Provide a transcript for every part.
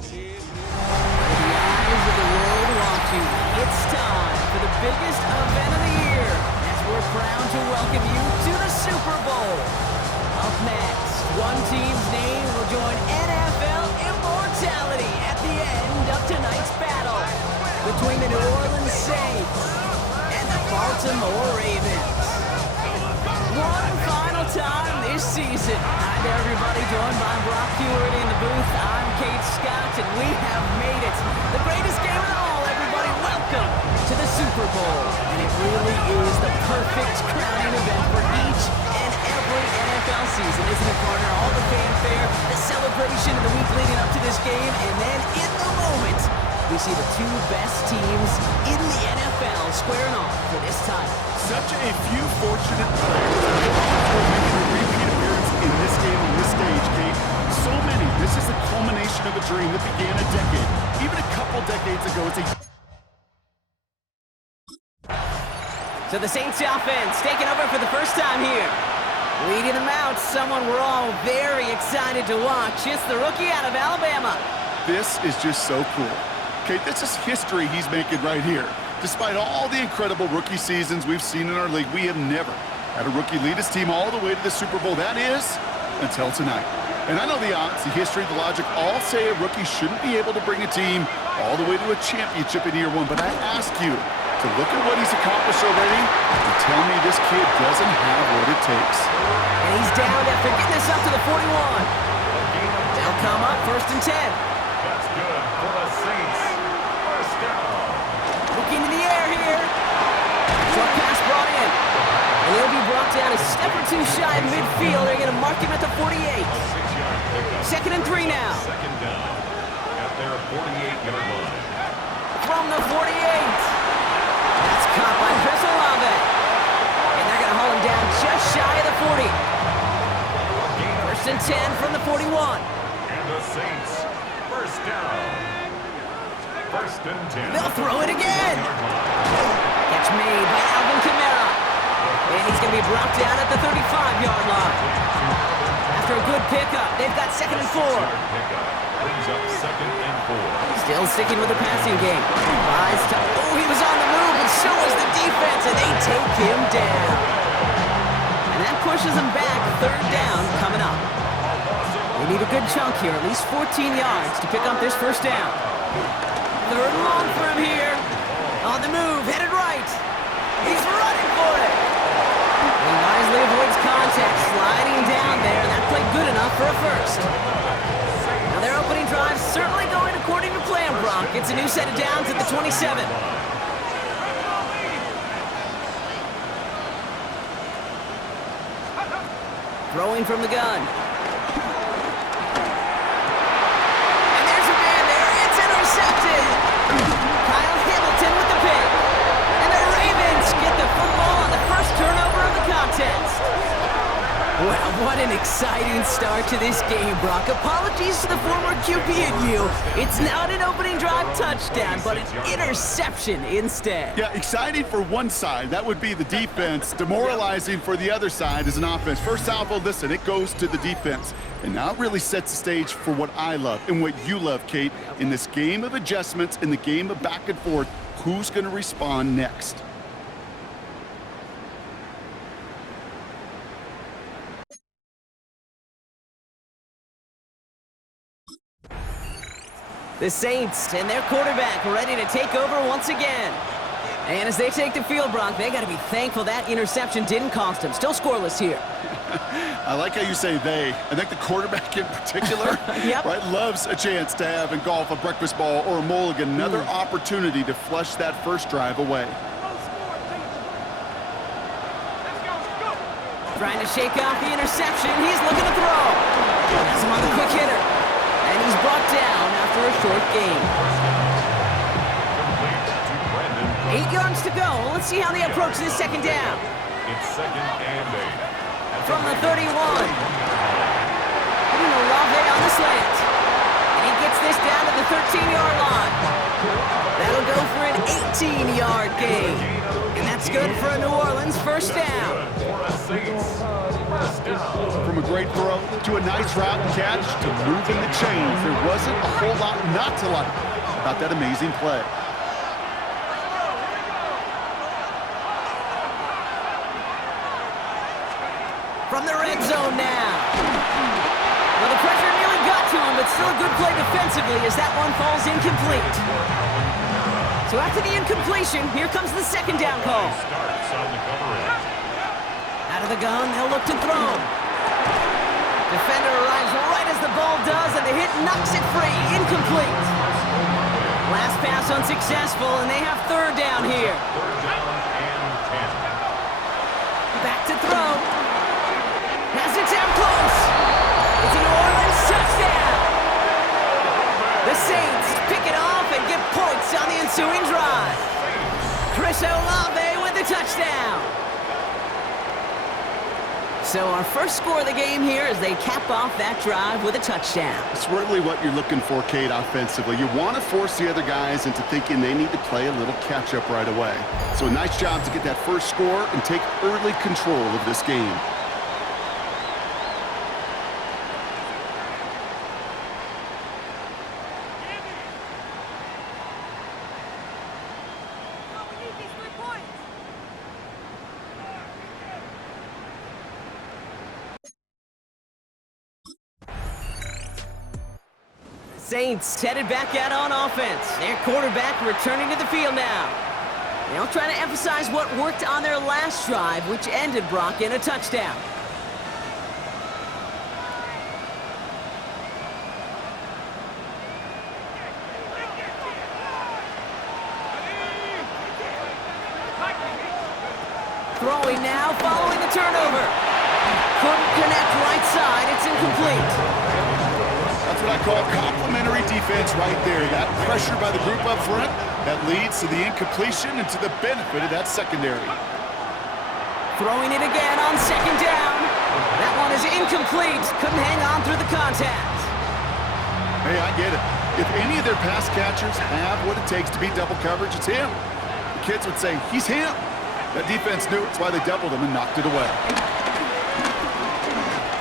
With the eyes of the world watching, it's time for the biggest event of the year as we're proud to welcome you to the Super Bowl. Up next, one team's name will join NFL immortality at the end of tonight's battle between the New Orleans Saints and the Baltimore Ravens. One final time this season. Hi there, everybody. Joined by Brock Hewitt in the booth. I'm Kate Scott, and we have made it. The greatest game of all, everybody. Welcome to the Super Bowl. And it really is the perfect crowning event for each and every NFL season, isn't it, partner? All the fanfare, the celebration in the week leading up to this game, and then in the moment, we see the two best teams in the NFL squaring off for this title. Such a few fortunate players are making a repeat appearance in this game on this stage, Kate. So many. This is the culmination of a dream that began a decade, even a couple decades ago. So the Saints offense taking over for the first time here. Leading them out, someone we're all very excited to watch. It's the rookie out of Alabama. This is just so cool. Kate, this is history he's making right here. Despite all the incredible rookie seasons we've seen in our league, we have never had a rookie lead his team all the way to the Super Bowl. That is, until tonight. And I know the odds, the history, the logic all say a rookie shouldn't be able to bring a team all the way to a championship in year one. But I ask you to look at what he's accomplished already and tell me this kid doesn't have what it takes. And he's down after getting this up to the 41. They'll come up 1st and 10. That's good for the Saints. First down. Looking in the air here. Short pass brought in. And he'll be brought down a step or two shy of midfield. They're going to mark him at the 48. 6-yard pickup. 2nd and 3 now. Second down at their 48-yard line. From the 48. That's caught by Chris Olave. And they're going to haul him down just shy of the 40. 1st and 10 from the 41. And the Saints, first down. 1st and 10. They'll throw it again. Catch made by Alvin Kamara. And he's going to be brought down at the 35-yard line. After a good pickup, they've got 2nd and 4. Pickup brings up 2nd and 4. Still sticking with the passing game. Buys to, oh, he was on the move, and so was the defense, and they take him down. And that pushes him back. 3rd down coming up. They need a good chunk here, at least 14 yards to pick up this 1st down. 3rd and long for him here. On the move, headed right. He's running for it. He wisely avoids contact, sliding down there. That played good enough for a 1st. Now their opening drive certainly going according to plan, Brock. It's a new set of downs at the 27. Throwing from the gun. And there's a man there. It's intercepted. Kyle Hamilton with the pick. And the Ravens get the football on the first turnover of the contest. Well, what an exciting start to this game, Brock. Apologies to the former QB and you. It's not an opening drive touchdown, but an interception instead. Yeah, exciting for one side. That would be the defense. Demoralizing for the other side as an offense. First salvo, listen, it goes to the defense. And now it really sets the stage for what I love and what you love, Kate. In this game of adjustments, in the game of back and forth, who's going to respond next? The Saints and their quarterback ready to take over once again. And as they take the field, Brock, they got to be thankful that interception didn't cost them. Still scoreless here. I like how you say they. I think the quarterback in particular Yep. right, loves a chance to have in golf a breakfast ball or a mulligan, another opportunity to flush that first drive away. Trying to shake off the interception. He's looking to throw. Has him on the quick hitter. And he's brought down after a short gain. 8 yards to go. Let's see how they approach this 2nd down. It's 2nd and 8. From the 31. Olave on the slant. And he gets this down to the 13-yard line. That'll go for an 18-yard gain. And that's good for a New Orleans first down. For a Saints first down. From a great throw to a nice route and catch to moving the chains, there wasn't a whole lot not to like about that amazing play. From the red zone now. Well, the pressure nearly got to him, but still a good play defensively as that one falls incomplete. So after the incompletion, here comes the second down call. Starts on the coverage. Out of the gun, they'll look to throw. Defender arrives right as the ball does, and the hit knocks it free. Incomplete. Last pass unsuccessful, and they have third down here. Third down and 10. Back to throw. Has it down close. It's a New Orleans touchdown. The Saints pick it off and get points on the ensuing drive. Chris Olave with the touchdown. So our first score of the game here as they cap off that drive with a touchdown. It's really what you're looking for, Kate, offensively. You want to force the other guys into thinking they need to play a little catch-up right away. So a nice job to get that first score and take early control of this game. Saints headed back out on offense. Their quarterback returning to the field now. They'll try to emphasize what worked on their last drive, which ended, Brock, in a touchdown. Throwing now, following the turnover. Couldn't connect right side. It's incomplete. That's what I call complimentary defense right there. That pressure by the group up front, that leads to the incompletion and to the benefit of that secondary. Throwing it again on second down. That one is incomplete. Couldn't hang on through the contact. Hey, I get it. If any of their pass catchers have what it takes to beat double coverage, it's him. The kids would say, he's him. That defense knew it's why they doubled him and knocked it away.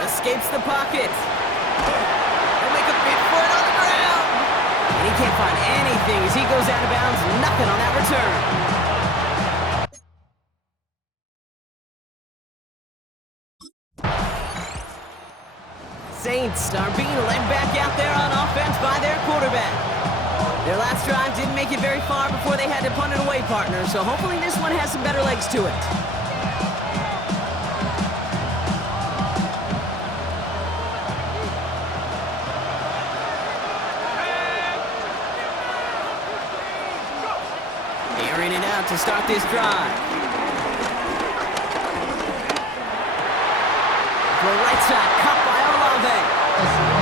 Escapes the pocket. They'll make a big for it on the ground. And he can't find anything as he goes out of bounds. Nothing on that return. Saints are being led back out there on offense by their quarterback. Their last drive didn't make it very far before they had to punt it away, partner, so hopefully this one has some better legs to it. Airing it out to start this drive. The right side, caught by Olave.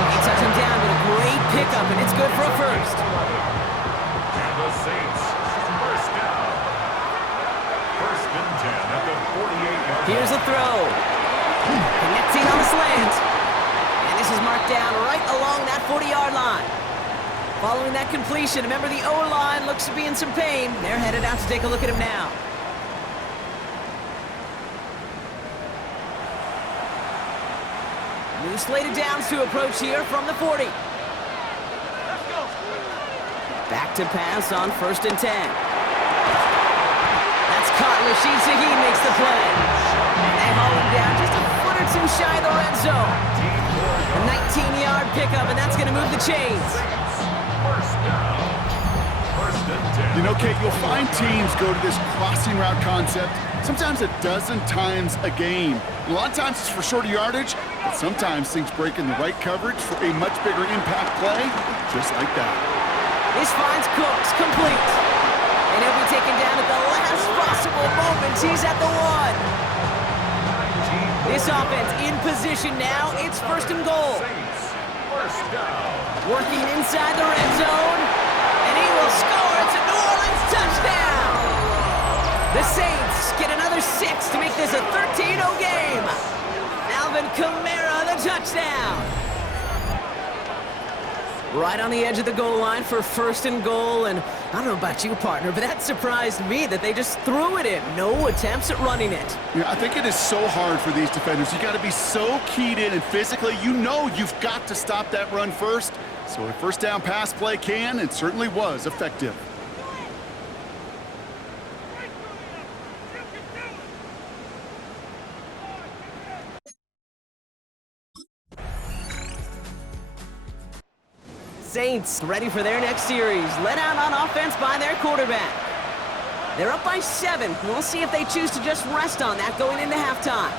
He touched him down with a great pickup, and it's good for a first. And the Saints, first down. First and 10 at the 48-yard line. Here's a throw. Connecting on the slant. And this is marked down right along that 40-yard line. Following that completion, remember the O-line looks to be in some pain. They're headed out to take a look at him now. New slated downs to approach here from the 40. Back to pass on first and 10. That's caught. Rashid Shaheed makes the play. And they haul him down just a foot or two shy of the red zone. A 19-yard pickup, and that's going to move the chains. First down. First and 10. You know, Kate, you'll find teams go to this crossing route concept sometimes a dozen times a game. A lot of times it's for shorter yardage, but sometimes things break in the right coverage for a much bigger impact play, just like that. This finds Cooks complete. And he'll be taken down at the last possible moment. He's at the one. This offense in position now. It's first and goal. Saints, first down. Working inside the red zone. And he will score. It's a New Orleans touchdown. The Saints get another 6 to make this a 13-0 game. Alvin Kamara, the touchdown. Right on the edge of the goal line for first and goal, and I don't know about you, partner, but that surprised me that they just threw it in. No attempts at running it. Yeah, I think it is so hard for these defenders. You got to be so keyed in, and physically, you know you've got to stop that run first. So a first down pass play can and certainly was effective. Saints ready for their next series. Led out on offense by their quarterback. They're up by 7. We'll see if they choose to just rest on that going into halftime.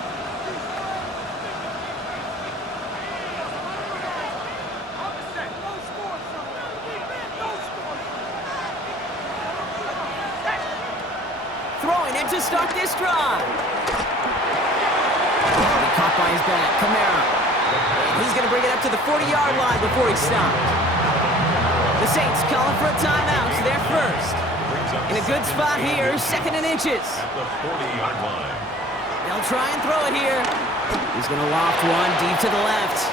Throwing it to start this drive. He caught by his back. Kamara. He's going to bring it up to the 40-yard line before he stopped. The Saints calling for a timeout, so they're first. In a good spot here, 2nd and inches. At the 40-yard line. They'll try and throw it here. He's going to loft one deep to the left.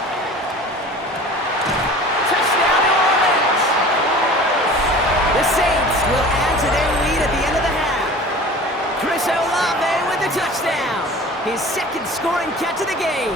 Touchdown, New Orleans! The Saints will add to their lead at the end of the half. Chris Olave with the touchdown. His 2nd scoring catch of the game.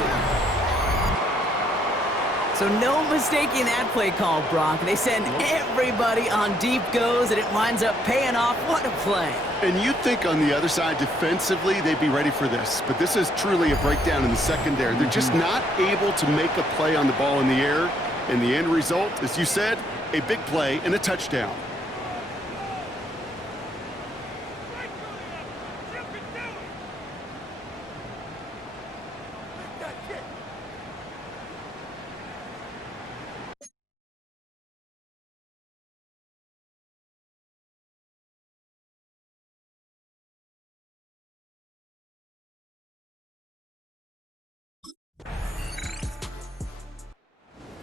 So no mistaking that play call, Brock. They send everybody on deep goes, and it winds up paying off. What a play. And you'd think on the other side, defensively, they'd be ready for this. But this is truly a breakdown in the secondary. They're just not able to make a play on the ball in the air. And the end result, as you said, a big play and a touchdown.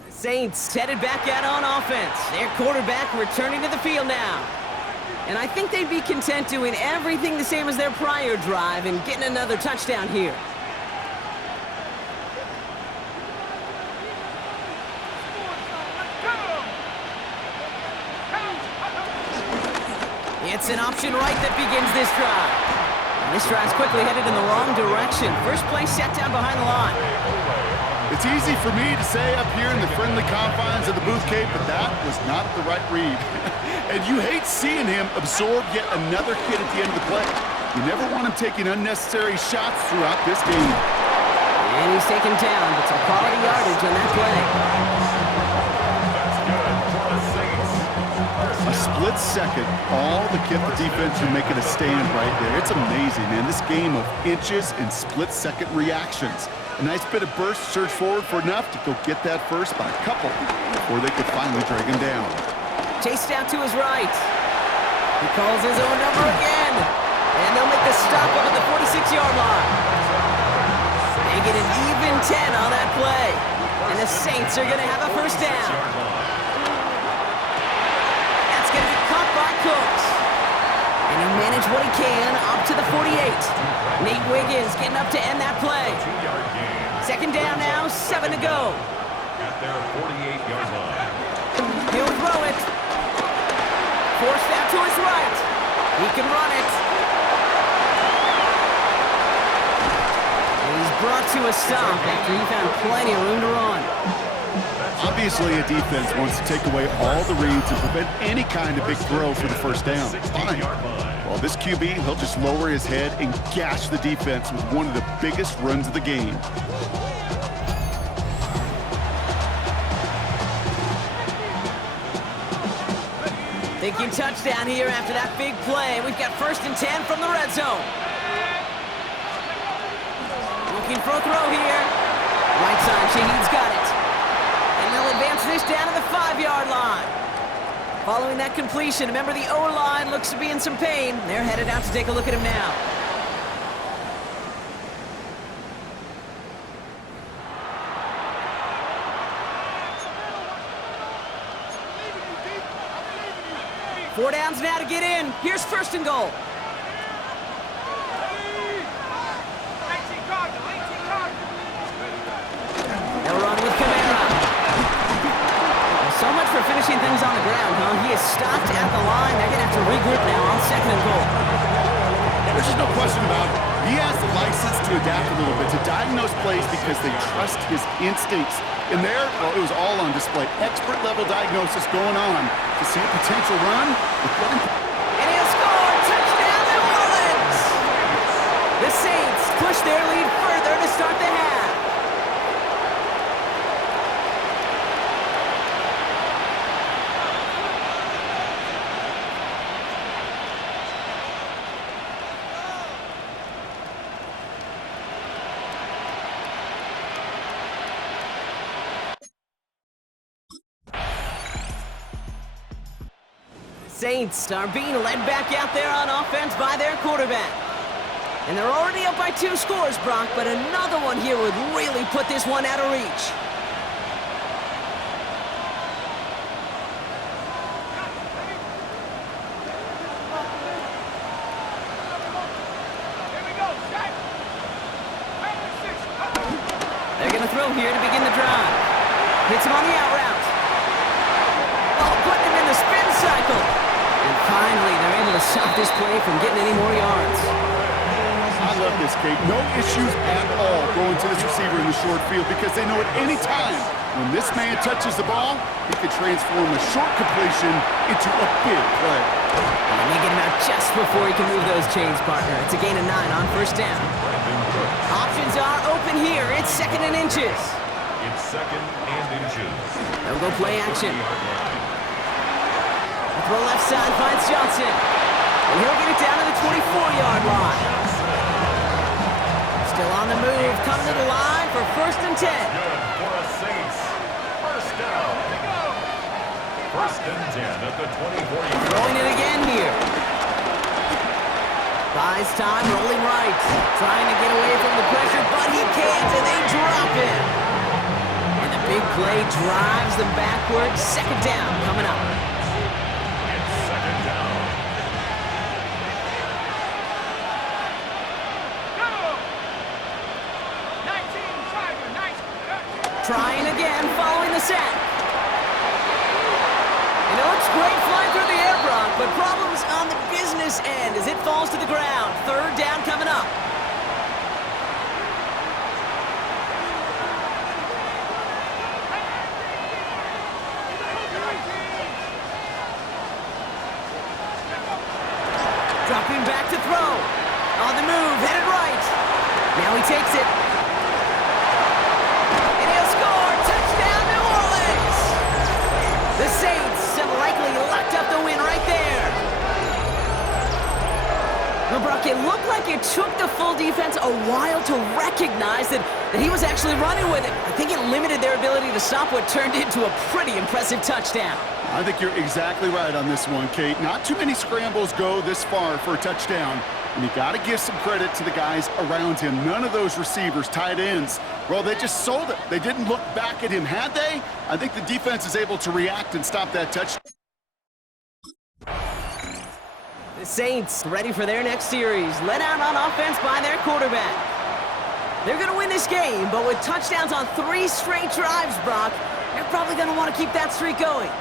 Saints headed back out on offense. Their quarterback returning to the field now. And I think they'd be content doing everything the same as their prior drive and getting another touchdown here. It's an option right that begins this drive. And this drive's quickly headed in the wrong direction. First play set down behind the line. It's easy for me to say up here in the friendly confines of the booth cape, but that was not the right read. And you hate seeing him absorb yet another hit at the end of the play. You never want him taking unnecessary shots throughout this game. And he's taken down, but some quality yardage on that play. That's good for the Saints. A split second, all to get the defense from making a stand right there. It's amazing, man. This game of inches and split-second reactions. A nice bit of burst, surge forward for enough to go get that first by a couple before they could finally drag him down. Chased out to his right. He calls his own number again. And they'll make the stop up at the 46-yard line. They get an even 10 on that play. And the Saints are going to have a first down. That's going to be caught by Cooks. And he'll manage what he can up to the 48. Nate Wiggins getting up to end that play. 2-yard gain. 2nd down now, 7 to go. At their 48-yard line. He'll throw it. Forced out to his right. He can run it. And he's brought to a stop after he found plenty of room to run. Obviously, a defense wants to take away all the reads and prevent any kind of big throw for the first down. Fine. Well, this QB, he'll just lower his head and gash the defense with one of the biggest runs of the game. Thinking touchdown here after that big play. We've got 1st and 10 from the red zone. Looking for a throw here. Right side, Shaheed's got it. And they'll advance this down to the 5-yard line. Following that completion, remember the O-line looks to be in some pain. They're headed out to take a look at him now. Four downs now to get in. Here's 1st and goal. They'll run with Kamara. So much for ground, huh? He is stopped at the line. They're going to have to regroup now on 2nd and goal. There's just no question about it. He has the license to adapt a little bit, to diagnose plays because they trust his instincts. And there, well, it was all on display. Expert-level diagnosis going on to see a potential run. And he'll score! Touchdown, New Orleans! The Saints push their lead further to start the half. Saints are being led back out there on offense by their quarterback. And they're already up by 2 scores, Brock, but another one here would really put this one out of reach. They're going to throw here to begin the drive. Hits him on the out route. Oh, putting him in the spin cycle. And finally, they're able to stop this play from getting any more yards. I love this, Kate. No issues at all going to this receiver in the short field because they know at any time when this man touches the ball, he could transform a short completion into a big play. And they get him out just before he can move those chains, partner. It's a gain of 9 on 1st down. Options are open here. It's 2nd and inches. It's 2nd and inches. They'll go play action. Throw left side finds Johnson. And he'll get it down to the 24-yard line. Still on the move, coming to the line for 1st and 10. Good for a Saints. 1st down. 1st and 10 at the 24-yard. Throwing it again here. Buys time, rolling right. Trying to get away from the pressure, but he can't, and they drop him. And the big play drives them backwards. 2nd down coming up. Trying again, following the sack. It looks great flying through the air, Brock, but problems on the business end as it falls to the ground. 3rd down coming up. Dropping back to throw. On the move, headed right. Now he takes it. The Saints have likely locked up the win right there. Well, Brock, it looked like it took the full defense a while to recognize that he was actually running with it. I think it limited their ability to stop what turned into a pretty impressive touchdown. I think you're exactly right on this one, Kate. Not too many scrambles go this far for a touchdown. And you got to give some credit to the guys around him. None of those receivers, tight ends, well, they just sold it. They didn't look back at him. Had they? I think the defense is able to react and stop that touchdown. The Saints ready for their next series. Led out on offense by their quarterback. They're going to win this game, but with touchdowns on 3 straight drives, Brock, they're probably going to want to keep that streak going.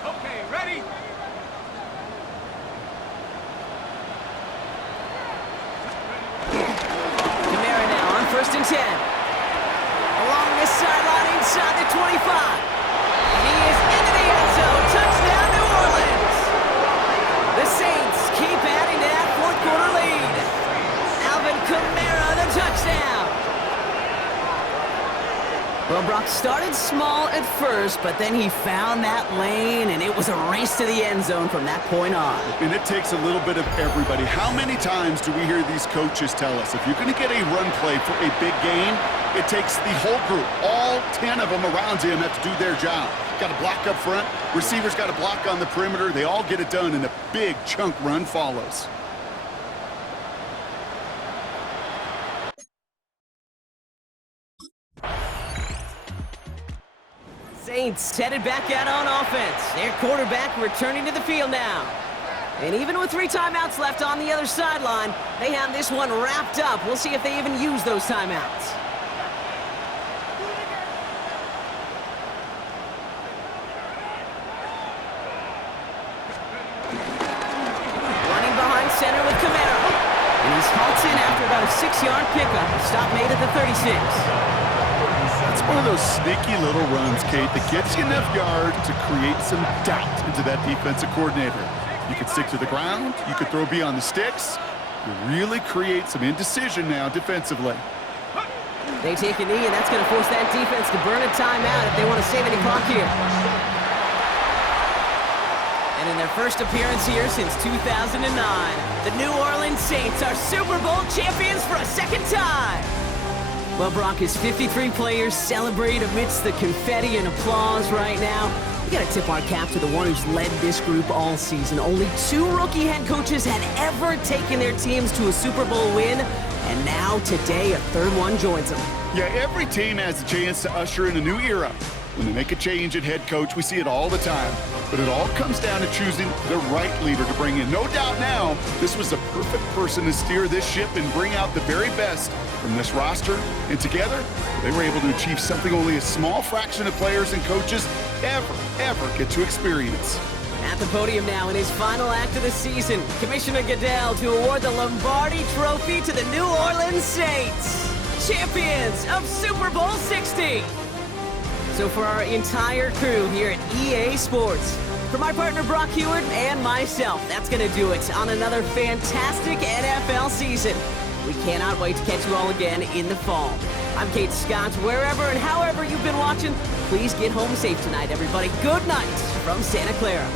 Okay, ready? Kamara now on 1st and 10. Along this sideline inside the 25. And he is into the end zone. Touchdown, New Orleans. The Saints keep adding to that 4th quarter lead. Alvin Kamara, the touchdown. Well, Brock started small at first, but then he found that lane, and it was a race to the end zone from that point on. And it takes a little bit of everybody. How many times do we hear these coaches tell us, if you're going to get a run play for a big game, it takes the whole group, all 10 of them around him have to do their job. Got to block up front, receivers got to block on the perimeter. They all get it done, and a big chunk run follows. Saints headed back out on offense. Their quarterback returning to the field now. And even with 3 timeouts left on the other sideline, they have this one wrapped up. We'll see if they even use those timeouts. center with Camaro. And he's halts in after about a 6-yard pickup. Stop made at the 36. That's one of those sneaky little runs, Kate, that gets you enough yard to create some doubt into that defensive coordinator. You can stick to the ground. You can throw beyond the sticks. You really create some indecision now defensively. They take a knee, and that's going to force that defense to burn a timeout if they want to save any clock here. And in their first appearance here since 2009, the New Orleans Saints are Super Bowl champions for a second time. Well, Brock, as 53 players celebrate amidst the confetti and applause right now, we got to tip our cap to the one who's led this group all season. Only 2 rookie head coaches had ever taken their teams to a Super Bowl win, and now today a third one joins them. Yeah, every team has a chance to usher in a new era. When they make a change at head coach, we see it all the time. But it all comes down to choosing the right leader to bring in. No doubt now, this was the perfect person to steer this ship and bring out the very best from this roster. And together, they were able to achieve something only a small fraction of players and coaches ever get to experience. At the podium now in his final act of the season, Commissioner Goodell to award the Lombardi Trophy to the New Orleans Saints, champions of Super Bowl 60. So for our entire crew here at EA Sports, for my partner Brock Heward and myself, that's going to do it on another fantastic NFL season. We cannot wait to catch you all again in the fall. I'm Kate Scott. Wherever and however you've been watching, please get home safe tonight, everybody. Good night from Santa Clara.